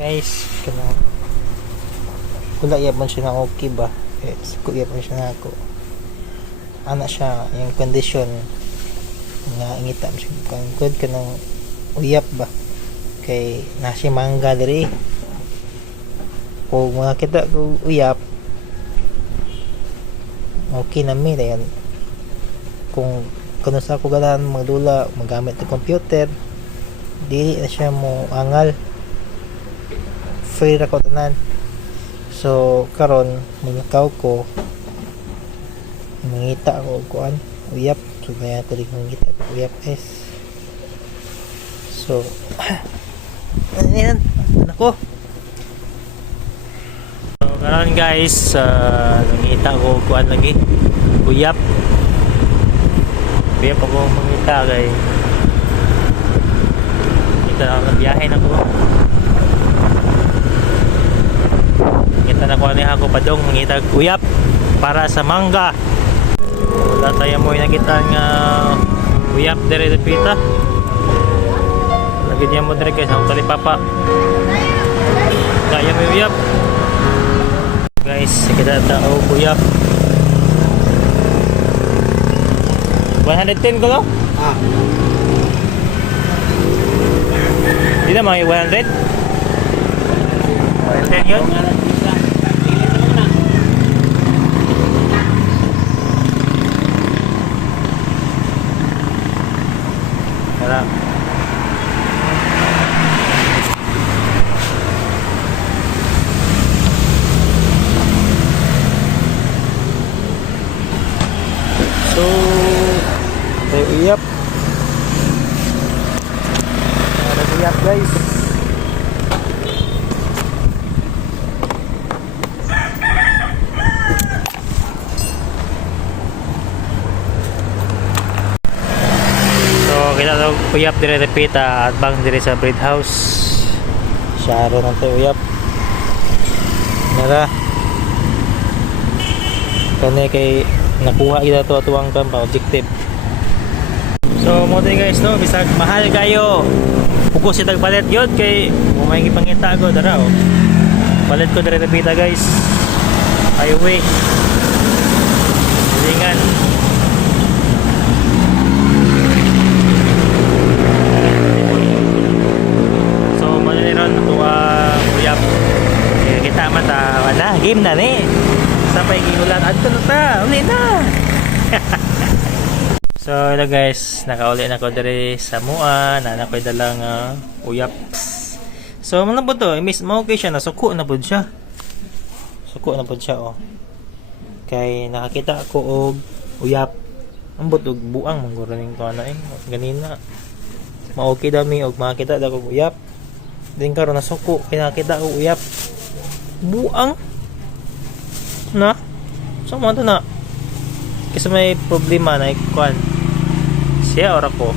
Guys, kanang wala yapon siya na okay ba? Suko yapon siya na ako. Ana siya yung condition nga ingita mo siya kung good ka ng uyap ba? Kay nasi mangga diri. Kung makita ko uyap, okay na mi dayon. Kung kuno sa ako ganahan magdula magamit ng computer, dili na siya mo angal. Free ra ko tanan. So karon maglakaw ko, mangita ako og kuan uyap. So kaya ko rin mangita og uyap guys. So ano yan ako. So karon guys, nangita ko kuan lagi uyap. Uyap ako mangita kay kita na biyahe na ko. Kita na ko ni ako padong mangita uyap para sa mangga. Wala tayo mo nakita nga uyap dire pita. Lagi niya mo dire kay sa talipapa. Kaya may uyap. Guys, kita tao uyap. 110 ko no? Hindi na mga 100? 110 yun? Wala. So uyap. Ada uyap guys. So kita daw uyap dire repita at bang dire sa breed house. Syaro nang uyap. Nara. Kani kay nakuha kita to atuang kan pa objective. So mo din guys no, bisag mahal kayo. Focus itag palit yun kay may gipangita ko dara oh. Palit ko dire repita guys. Highway. Lingan. So mo din ron tuwa uyap. Kita mata wala game na ni. Sampai giulan adto na ta. Uli na. So hello guys, nakauli na ko diri sa mua, na ko'y dalang uyaps. So man po to, miss mo okay siya, nasuko na pud siya. Suko na pud siya oh. Kay nakakita ko og uyap. Ambot og buang mangguro ning ko ano ganina. Ma-okay dami og makita daw og uyap. Din karon nasuko, kay nakita ko uyap. Buang. Na? So mo to na. Kasi may problema na ikuan. Siya or ako?